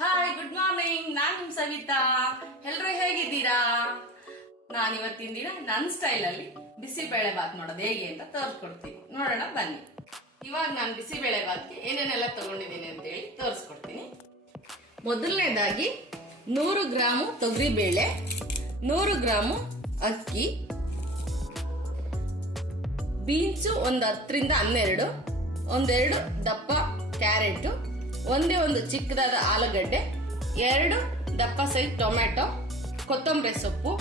Hi, good morning. ನಾನು ನಿಮ್ ಸವಿತಾ. ಎಲ್ರು ಹೇಗಿದ್ದೀರಾ? ನಾನು ಇವತ್ತಿನ ದಿನ ನನ್ನ ಸ್ಟೈಲ್ ಅಲ್ಲಿ ಬಿಸಿಬೇಳೆ ಬಾತ್ ಮಾಡೋದು ಹೇಗೆ ಅಂತ ತೋರಿಸ್ಕೊಡ್ತೀನಿ. ನೋಡೋಣ ಬನ್ನಿ. ಇವಾಗ ನಾನು ಬಿಸಿಬೇಳೆ ಬಾತ್ಗೆ ಏನೇನೆಲ್ಲ ತಗೊಂಡಿದ್ದೀನಿ ಅಂತ ಹೇಳಿ ತೋರಿಸ್ಕೊಡ್ತೀನಿ. ಮೊದಲನೇದಾಗಿ 100 ಗ್ರಾಮು ತೊಗರಿ ಬೇಳೆ, 100 ಗ್ರಾಮು ಅಕ್ಕಿ, ಬೀನ್ಸು ಒಂದು 10ರಿಂದ 12, ಒಂದೆರಡು ದಪ್ಪ ಕ್ಯಾರೆಟ್, ಒಂದೇ ಒಂದು ಚಿಕ್ಕದಾದ ಆಲೂಗಡ್ಡೆ, 2 ದಪ್ಪ ಸೈಜ್ ಟೊಮ್ಯಾಟೊ, ಕೊತ್ತಂಬರಿ ಸೊಪ್ಪು,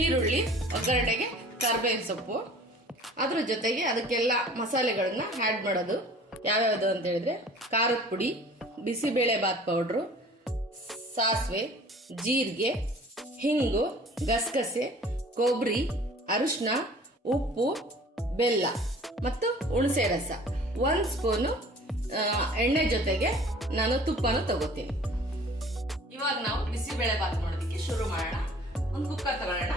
ಈರುಳ್ಳಿ, ಒಗ್ಗರಣೆಗೆ ಕರಿಬೇವಿನ ಸೊಪ್ಪು. ಅದ್ರ ಜೊತೆಗೆ ಅದಕ್ಕೆಲ್ಲ ಮಸಾಲೆಗಳನ್ನ ಆ್ಯಡ್ ಮಾಡೋದು ಯಾವ್ಯಾವುದು ಅಂತ ಹೇಳಿದ್ರೆ ಖಾರದ ಪುಡಿ, ಬಿಸಿಬೇಳೆ ಬಾತ್ ಪೌಡ್ರು, ಸಾಸಿವೆ, ಜೀರಿಗೆ, ಹಿಂಗು, ಗಸಗಸೆ, ಕೊಬ್ಬರಿ, ಅರಿಶಿನ, ಉಪ್ಪು, ಬೆಲ್ಲ ಮತ್ತು ಹುಣಸೆ ರಸ. 1 ಸ್ಪೂನು ಎಣ್ಣೆ ಜೊತೆಗೆ ನಾನು ತುಪ್ಪನ ತಗೋತೀನಿ. ಇವಾಗ ನಾವು ಬಿಸಿಬೇಳೆ ಬಾತ್ ಮಾಡೋದಕ್ಕೆ ಶುರು ಮಾಡೋಣ. ಒಂದು ಕುಕ್ಕರ್ ತಗೊಳ್ಳೋಣ.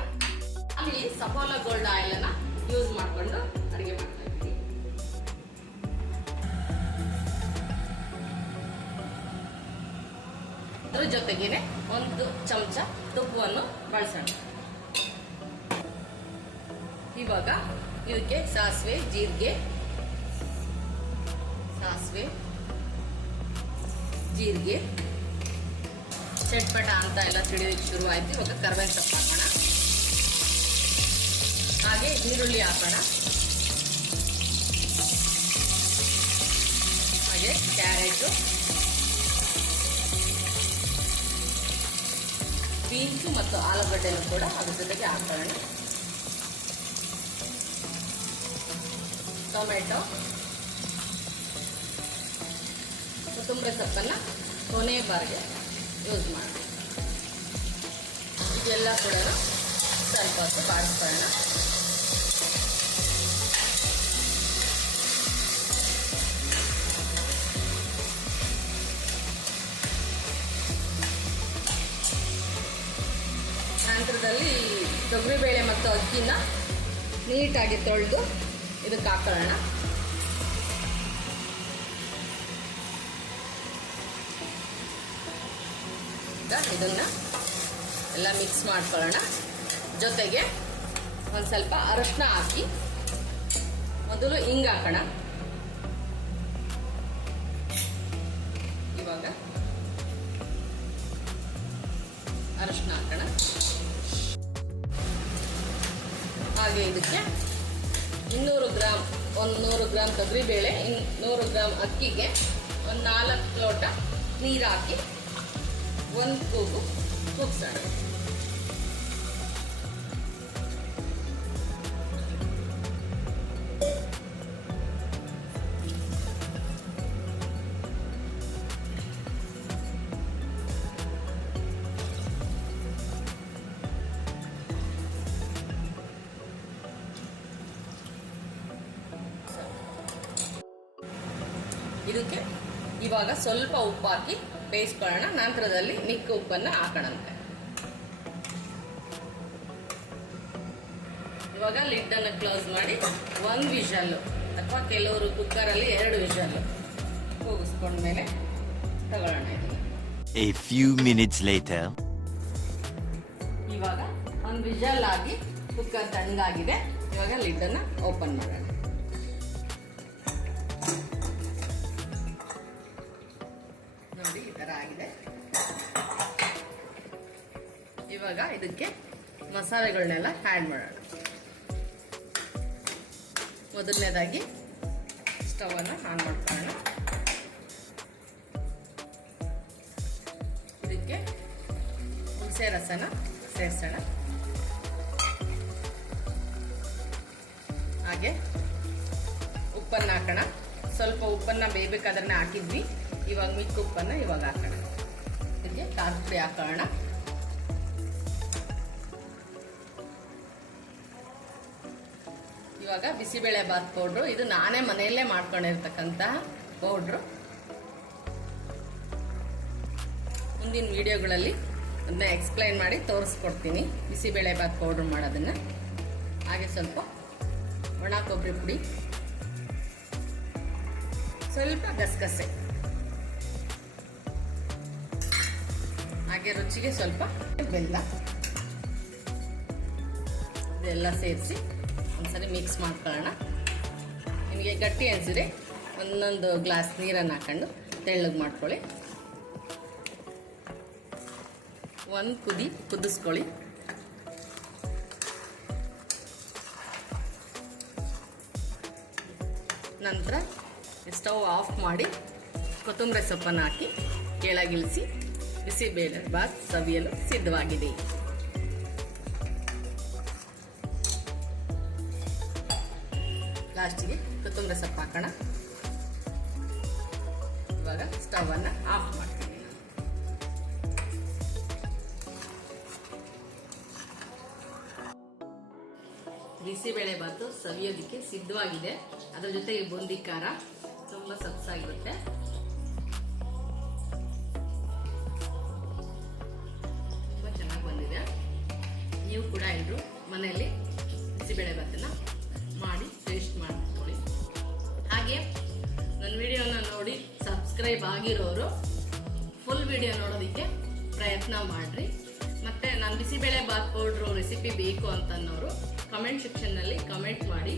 ಅಲ್ಲಿ ಸಫೋಲಾ ಗೋಲ್ಡ್ ಆಯಿಲ್ ಅನ್ನ ಯೂಸ್ ಮಾಡಿಕೊಂಡು ಅಡುಗೆ ಮಾಡ್ತಾ ಇದ್ದೀನಿ. ಅದ್ರ ಜೊತೆಗೇನೆ 1 ಚಮಚ ತುಪ್ಪವನ್ನು ಬಳಸೋಣ. ಇವಾಗ ಇದಕ್ಕೆ ಸಾಸಿವೆ, ಜೀರಿಗೆ ಚಟ್ಪಟ ಅಂತ ಎಲ್ಲ ಸಿಡಿಯೋಕ್ಕೆ ಶುರು ಆಯ್ತು. ಇವಾಗ ಕರಿಬೇವಿನ ಸೊಪ್ಪು ಹಾಕೋಣ. ಹಾಗೆ ಈರುಳ್ಳಿ ಹಾಕೋಣ. ಹಾಗೆ ಕ್ಯಾರೆಟು, ಬೀನ್ಸು ಮತ್ತು ಆಲೂಗಡ್ಡೆನೂ ಕೂಡ ಅದ್ರ ಜೊತೆಗೆ ಹಾಕೋಣ. ಟೊಮೆಟೊ, ಕೊತ್ತಂಬರಿ ಸೊಪ್ಪನ್ನು ಕೊನೆ ಬಾರಿಗೆ ಯೂಸ್ ಮಾಡೋಣ. ಇದೆಲ್ಲ ಕೂಡ ಸ್ವಲ್ಪ ಹೊತ್ತು ಬಾಡಿಸ್ಕೊಳ್ಳೋಣ. ನಂತರದಲ್ಲಿ ತೊಗರಿಬೇಳೆ ಮತ್ತು ಅಕ್ಕಿನ ನೀಟಾಗಿ ತೊಳೆದು ಇದಕ್ಕೆ ಹಾಕೊಳ್ಳೋಣ. ಇದನ್ನ ಎಲ್ಲ ಮಿಕ್ಸ್ ಮಾಡ್ಕೊಳ್ಳೋಣ. ಜೊತೆಗೆ ಒಂದು ಸ್ವಲ್ಪ ಅರಿಶಿನ ಹಾಕಿ ಮೊದಲು ಹಿಂಗ್ ಹಾಕೋಣ. ಇವಾಗ ಅರಿಶಿನ ಹಾಕೋಣ. ಹಾಗೆ ಇದಕ್ಕೆ 200 ಗ್ರಾಮ್, 100 ಗ್ರಾಮ್ ತೊಗರಿಬೇಳೆ, 100 ಗ್ರಾಮ್ ಅಕ್ಕಿಗೆ ಒಂದು 4 ಲೋಟ ನೀರು ಹಾಕಿ 1 ಕೂಗು ಕೂಗ್ಸೋಣ. ಇದಕ್ಕೆ ಇವಾಗ ಸ್ವಲ್ಪ ಉಪ್ಪು ಹಾಕಿ ಬೇಯಿಸ್ಕೊಳ್ಳೋಣ. ನಂತರದಲ್ಲಿ ಮಿಕ್ಕ ಉಪ್ಪನ್ನು ಹಾಕೋಣಂತೆ. ಇವಾಗ ಲಿಡ್ ಅನ್ನು ಕ್ಲೋಸ್ ಮಾಡಿ 1 ವಿಷಲ್ಲು ಅಥವಾ ಕೆಲವರು ಕುಕ್ಕರಲ್ಲಿ 2 ವಿಷಲ್ಲು ಕೂಗಿಸ್ಕೊಂಡ್ಮೇಲೆ ತಗೊಳ್ಳೋಣ. A few minutes later. ಇವಾಗ 1 ವಿಷಲ್ ಆಗಿ ಕುಕ್ಕರ್ ತಣ್ಣಗಾಗಿದೆ. ಇವಾಗ ಲಿಡ್ ಅನ್ನು ಓಪನ್ ಮಾಡೋಣ. ನೋಡಿ, ಈ ತರ ಆಗಿದೆ. ಇವಾಗ ಇದಕ್ಕೆ ಮಸಾಲೆಗಳನ್ನೆಲ್ಲ ಆ್ಯಡ್ ಮಾಡೋಣ. ಮೊದಲನೇದಾಗಿ ಸ್ಟವ್ ಅನ್ನು ಆನ್ ಮಾಡ್ಕೊಳ್ಳೋಣ. ಇದಕ್ಕೆ ಹುಣಸೆ ರಸನ ಸೇರಿಸೋಣ. ಹಾಗೆ ಉಪ್ಪನ್ನು ಹಾಕೋಣ. ಸ್ವಲ್ಪ ಉಪ್ಪನ್ನು ಬೇಯಬೇಕಾದ್ರೆ ಹಾಕಿದ್ವಿ. ಇವಾಗ ಮಿಕ್ಕ ಉಪ್ಪನ್ನು ಇವಾಗ ಹಾಕೋಣ. ಇದಕ್ಕೆ ಖಾರದ ಪುಡಿ ಹಾಕೋಣ. ಇವಾಗ ಬಿಸಿಬೇಳೆ ಬಾತ್ ಪೌಡ್ರು, ಇದು ನಾನೇ ಮನೆಯಲ್ಲೇ ಮಾಡ್ಕೊಂಡಿರ್ತಕ್ಕಂತಹ ಪೌಡ್ರು. ಮುಂದಿನ ವಿಡಿಯೋಗಳಲ್ಲಿ ಅದನ್ನ ಎಕ್ಸ್ಪ್ಲೈನ್ ಮಾಡಿ ತೋರಿಸ್ಕೊಡ್ತೀನಿ ಬಿಸಿಬೇಳೆ ಬಾತ್ ಪೌಡ್ರು ಮಾಡೋದನ್ನ. ಹಾಗೆ ಸ್ವಲ್ಪ ಒಣ ಕೊಬ್ಬರಿ ಪುಡಿ, ಸ್ವಲ್ಪ ಗಸಗಸೆ, ಹಾಗೆ ರುಚಿಗೆ ಸ್ವಲ್ಪ ಬೆಲ್ಲ ಇದೆಲ್ಲ ಸೇರಿಸಿ ಒಂದ್ಸರಿ ಮಿಕ್ಸ್ ಮಾಡ್ಕೊಳ್ಳೋಣ. ನಿಮಗೆ ಗಟ್ಟಿ ಅನಿಸಿದ್ರೆ ಒಂದೊಂದು ಗ್ಲಾಸ್ ನೀರನ್ನು ಹಾಕೊಂಡು ತೆಳ್ಳಗೆ ಮಾಡ್ಕೊಳ್ಳಿ. ಒಂದು ಕುದಿಸ್ಕೊಳ್ಳಿ. ನಂತರ ಸ್ಟವ್ ಆಫ್ ಮಾಡಿ ಕೊತ್ತಂಬರಿ ಸೊಪ್ಪನ್ನು ಹಾಕಿ ಕೆಳಗಿಳಿಸಿ ಬಿಸಿಬೇಳೆ ಬಾತ್ ಸವಿಯಲು ಸಿದ್ಧವಾಗಿದೆ. ಲಾಸ್ಟಿಗೆ ಕೊತ್ತಂಬರಿ ಸೊಪ್ಪು ಹಾಕೋಣ. ಇವಾಗ ಸ್ಟವ್ ಅನ್ನು ಆಫ್ ಮಾಡ್ತೀನಿ. ಬಿಸಿಬೇಳೆ ಬಾತು ಸವಿಯೋದಕ್ಕೆ ಸಿದ್ಧವಾಗಿದೆ. ಅದರ ಜೊತೆಗೆ ಬೂಂದಿ ಖಾರ ತುಂಬ ಸೊಗಸಾಗಿರುತ್ತೆ. ತುಂಬ ಚೆನ್ನಾಗಿ ಬಂದಿದೆ. ನೀವು ಕೂಡ ಎಲ್ಲರೂ ಮನೆಯಲ್ಲಿ ಬಿಸಿಬೇಳೆ ಬಾತನ್ನ ಮಾಡಿ ಟೇಸ್ಟ್ ಮಾಡ್ಕೊಳ್ಳಿ. ಹಾಗೆ ನನ್ನ ವಿಡಿಯೋನ ನೋಡಿ ಸಬ್ಸ್ಕ್ರೈಬ್ ಆಗಿರೋರು ಫುಲ್ ವಿಡಿಯೋ ನೋಡೋದಕ್ಕೆ ಪ್ರಯತ್ನ ಮಾಡ್ರಿ. ಮತ್ತೆ ನಾನು ಬಿಸಿಬೇಳೆ ಬಾತ್ ಪೌಡ್ರು ರೆಸಿಪಿ ಬೇಕು ಅಂತನ್ನೋರು ಕಮೆಂಟ್ ಸೆಕ್ಷನ್ನಲ್ಲಿ ಕಮೆಂಟ್ ಮಾಡಿ.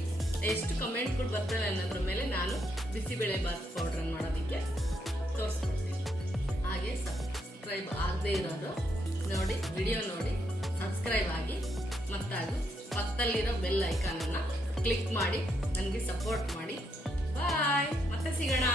ಎಷ್ಟು ಕಮೆಂಟ್ಗಳು ಬರ್ತವೆ ಅನ್ನೋದ್ರ ಮೇಲೆ ನಾನು ಬಿಸಿಬೇಳೆ ಬಾತ್ ಪೌಡ್ರನ್ನು ಮಾಡೋದಕ್ಕೆ ತೋರಿಸ್ಕೊಡ್ತೀನಿ. ಹಾಗೆ ಸಬ್ಸ್ಕ್ರೈಬ್ ಆಗದೆ ಇರೋದು ನೋಡಿ ವಿಡಿಯೋ ನೋಡಿ ಸಬ್ಸ್ಕ್ರೈಬ್ ಆಗಿ ಮತ್ತು ಅದು ಪಕ್ಕದಲ್ಲಿರೋ ಬೆಲ್ ಐಕಾನನ್ನು ಕ್ಲಿಕ್ ಮಾಡಿ ನನಗೆ ಸಪೋರ್ಟ್ ಮಾಡಿ. ಬಾಯ್, ಮತ್ತೆ ಸಿಗೋಣ.